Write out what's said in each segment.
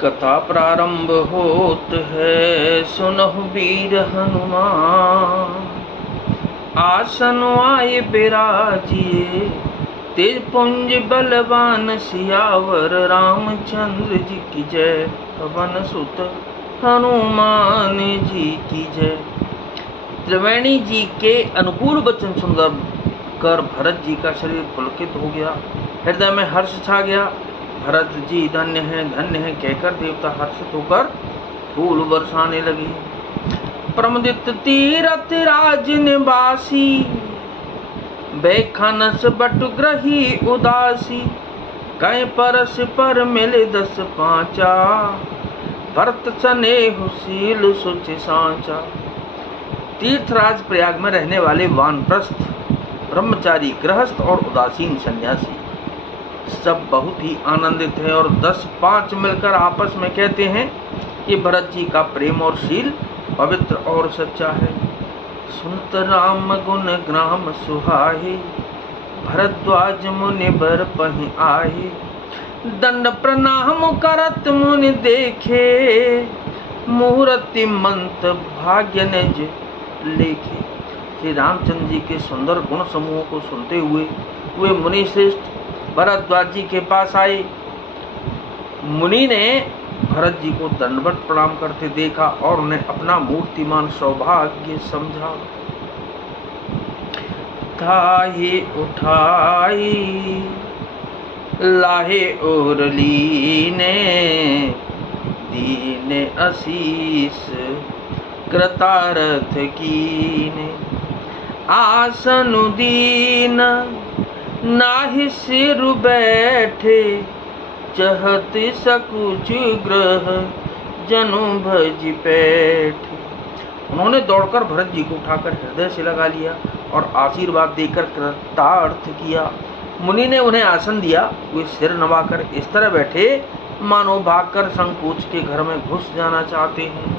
कथा प्रारंभ होत है, सुनहु वीर हनुमान। आसन आए बिराजिए, तेज पुंज बलवान सियावर। रामचंद्र जी की जय, पवन सुत हनुमान जी की जय। त्रिवेणी जी के अनुकूल वचन सुनकर भरत जी का शरीर पुलकित हो गया, हृदय में हर्ष छा गया। भरत जी धन्य है कहकर देवता हर्षित होकर फूल बरसाने लगे। प्रमदित तीरथ राज निवासी, बैखानस बटुग्रही उदासी। कहीं परस पर मिले 10 पांचा, भरत स्नेह शील सुच सांचा। तीर्थराज प्रयाग में रहने वाले वानप्रस्थ, ब्रह्मचारी, गृहस्थ और उदासीन सन्यासी सब बहुत ही आनंदित हैं और 10-5 मिलकर आपस में कहते हैं कि भरत जी का प्रेम और शील पवित्र और सच्चा है। सुनत राम गुण ग्राम सुहाए, भरद्वाज मुनि बर पहि आए। दंड प्रणाम करत मुनि देखे, मुहूर्ति मंत भाग्य निज लेखे। श्री रामचंद्र जी के सुंदर गुण समूहों को सुनते हुए वे मुनि श्रेष्ठ भरद्वाज जी के पास आए। मुनि ने भरत जी को दंडवत प्रणाम करते देखा और उन्हें अपना मूर्तिमान सौभाग्य समझा। थाहे उठाई लाहे और लीने, दीने आशीष कृतार्थ कीने। आसन दीन नाहि सिर बैठे, चहत सकुच ग्रह जनु भज बैठे। उन्होंने दौड़कर भरत जी को उठाकर हृदय से लगा लिया और आशीर्वाद देकर कृतार्थ किया। मुनि ने उन्हें आसन दिया। वे सिर नवाकर इस तरह बैठे मानो भागकर संकोच के घर में घुस जाना चाहते हैं।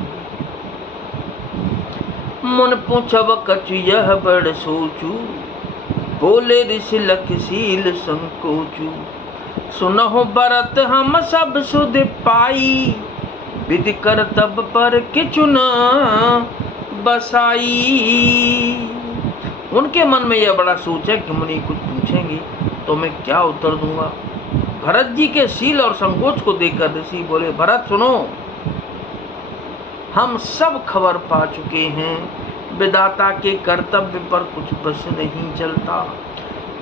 मुन पूछब कछु यह बड़ सोचू, बोले ऋषि लख शील संकोचू। सुनहु भरत हम सब सुध पाई, विधि कर तब पर किछु न बसाई। उनके मन में यह बड़ा सोच है कि मुनि कुछ पूछेंगे तो मैं क्या उत्तर दूंगा। भरत जी के शील और संकोच को देखकर ऋषि बोले, भरत सुनो, हम सब खबर पा चुके हैं। विधाता के कर्तव्य पर कुछ बस नहीं चलता।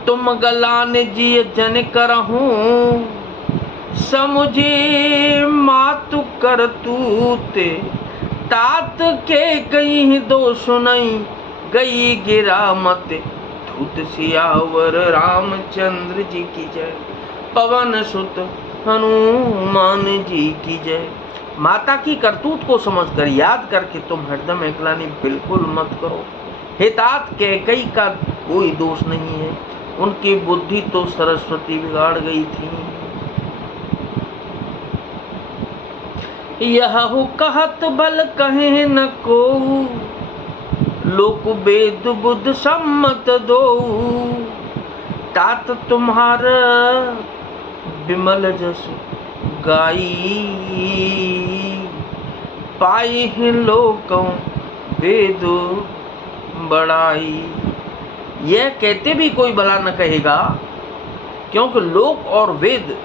तुम गलान जी जन करहूं, समुझे मातु करतूत। तात के कहीं दोष नहीं, गई गिरा मत धूत। सियावर रामचंद्र जी की जय, पवन सुत हनुमान जी की जय। माता की करतूत को समझकर याद करके तुम हृदय में ग्लानि बिल्कुल मत करो। हे तात, कैकेयी का कोई दोष नहीं है, उनकी बुद्धि तो सरस्वती बिगाड़ गई थी। यह कहत बल कहे न को, लोक वेद बुद्ध सम्मत दो। तात तुम्हारा विमल जस गाई, पाई है लोकों वेदो बड़ाई। यह कहते भी कोई भला न कहेगा, क्योंकि लोक और वेद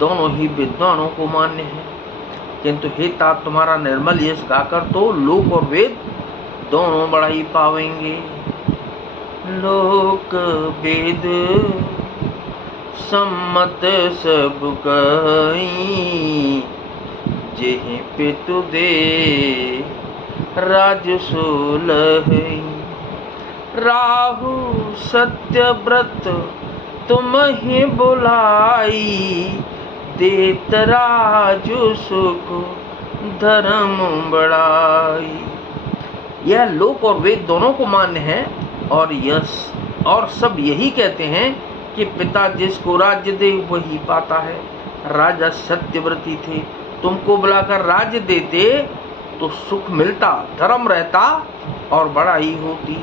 दोनों ही विद्वानों को मान्य है। किंतु हे तात, तुम्हारा निर्मल यश गाकर तो लोक और वेद दोनों बढ़ाई पावेंगे। लोक वेद सम्मत सब कहीं, जेहि पितु दे राज सोलहि। राहु सत्यव्रत तुम ही बुलाई, देत राजु सुख धर्म बढ़ाई। यह लोक और वेद दोनों को मान्य है और सब यही कहते हैं कि पिता जिसको राज्य दे वही पाता है। राजा सत्यव्रती थे, तुमको बुलाकर राज्य देते तो सुख मिलता, धर्म रहता और बड़ाई होती।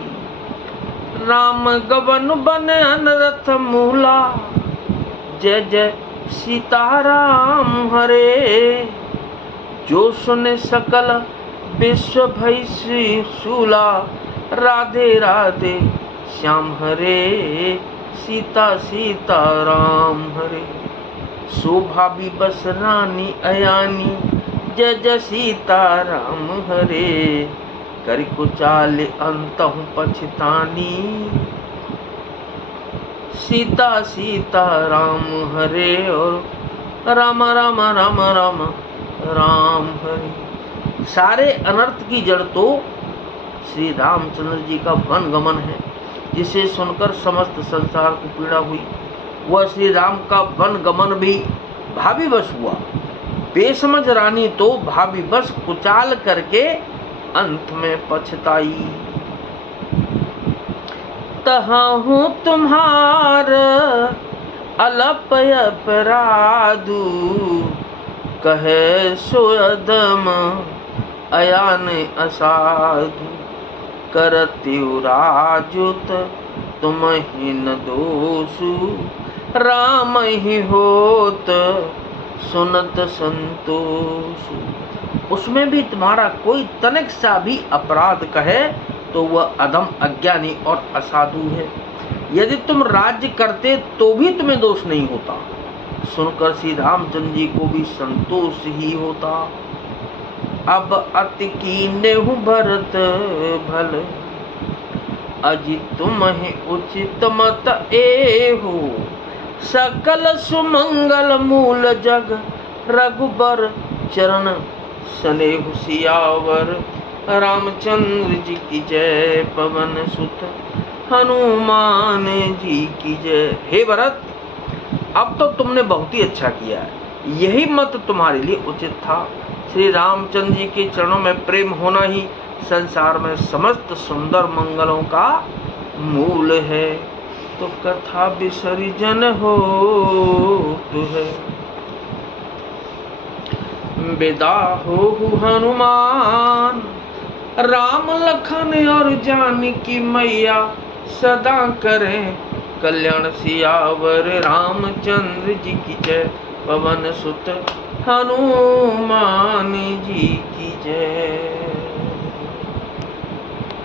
राम गवन बन अनरथ मूला, जय जय सीताराम हरे। जो सुने सकल विश्व भई शूला। राधे राधे श्याम हरे, सीता सीता राम हरे। शोभा भी बस रानी अयानी, जय जय सीता राम हरे। कर कुचाल अंतहु पछतानी, सीता सीता राम हरे। और राम राम राम राम राम हरे। सारे अनर्थ की जड़ तो श्री रामचंद्र जी का वन गमन है, जिसे सुनकर समस्त संसार को पीड़ा हुई। वह श्री राम का वन गमन भी भावीवश हुआ। बेसमझ रानी तो भावीवश कुचाल करके अंत में पछताई। तहु तुम्हार अलप अपराधु, कहे सोयदम अयान असाधु। करत्यु राजुत तुम ही न दोषु, राम ही होत सुनत संतोष। उसमें भी तुम्हारा कोई तनिक सा भी अपराध कहे तो वह अधम, अज्ञानी और असाधु है। यदि तुम राज्य करते तो भी तुम्हें दोष नहीं होता। सुनकर श्री रामचंद्र जी को भी संतोष ही होता। अब अति कीन्हु भरत भल, अजि तुम ही उचित मत एहु। सकल सुमंगल मूल जग, रघुबर चरण सनेहु सियावर। रामचंद्र जी की जय, पवन सुत हनुमान जी की जय। हे भरत, अब तो तुमने बहुत ही अच्छा किया है। यही मत तुम्हारे लिए उचित था। श्री रामचंद्र जी के चरणों में प्रेम होना ही संसार में समस्त सुंदर मंगलों का मूल है। तो कथा विसर्जन हो तो है। विदा हो हनुमान, राम लखन और जानकी मैया। सदा करें कल्याण सियावर। रामचंद्र जी की जय, पवन सुत हनुमान जी की जय।